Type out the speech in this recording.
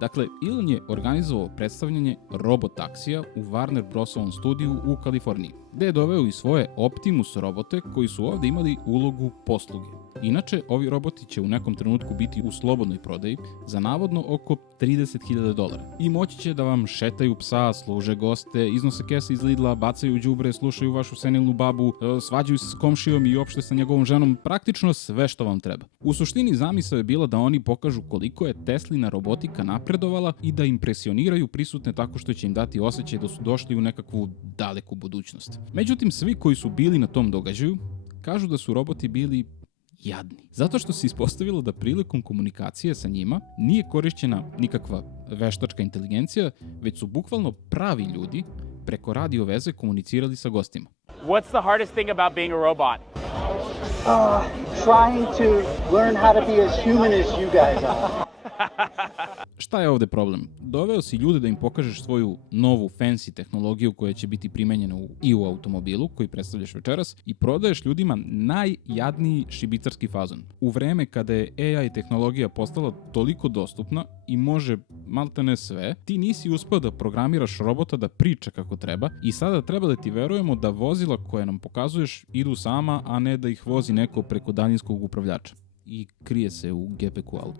Dakle, Elon je organizovao predstavljanje robotaksija u Warner Brosovom studiju u Kaliforniji, gde je doveo i svoje Optimus robote koji su ovde imali ulogu posluge. Inače, ovi roboti će u nekom trenutku biti u slobodnoj prodaji za navodno oko $30.000 i moći će da vam šetaju psa, služe goste, iznose kese iz Lidla, bacaju đubre, slušaju vašu senilnu babu, svađaju se s komšijom i uopšte sa njegovom ženom, praktično sve što vam treba. U suštini zamisao je bila da oni pokažu koliko je Teslina robotika napredovala i da impresioniraju prisutne tako što će im dati osjećaj da su došli u nekakvu daleku budućnost. Međutim, svi koji su bili na tom događaju kažu da su roboti bili jadni. Zato što se ispostavilo da prilikom komunikacije sa njima nije korišćena nikakva veštačka inteligencija, već su bukvalno pravi ljudi preko radio veze komunicirali sa gostima. What's the hardest thing about being a robot? Trying to learn how to be as human as you guys are. Šta je ovde problem? Doveo si ljude da im pokažeš svoju novu fancy tehnologiju koja će biti primenjena i u automobilu koji predstavljaš večeras i prodaješ ljudima najjadniji šibicarski fazon. U vreme kada je AI tehnologija postala toliko dostupna i može maltene sve, ti nisi uspeo da programiraš robota da priča kako treba i sada treba da ti verujemo da vozila koje nam pokazuješ idu sama, a ne da ih vozi neko preko daljinskog upravljača. I krije se u gepeku auta.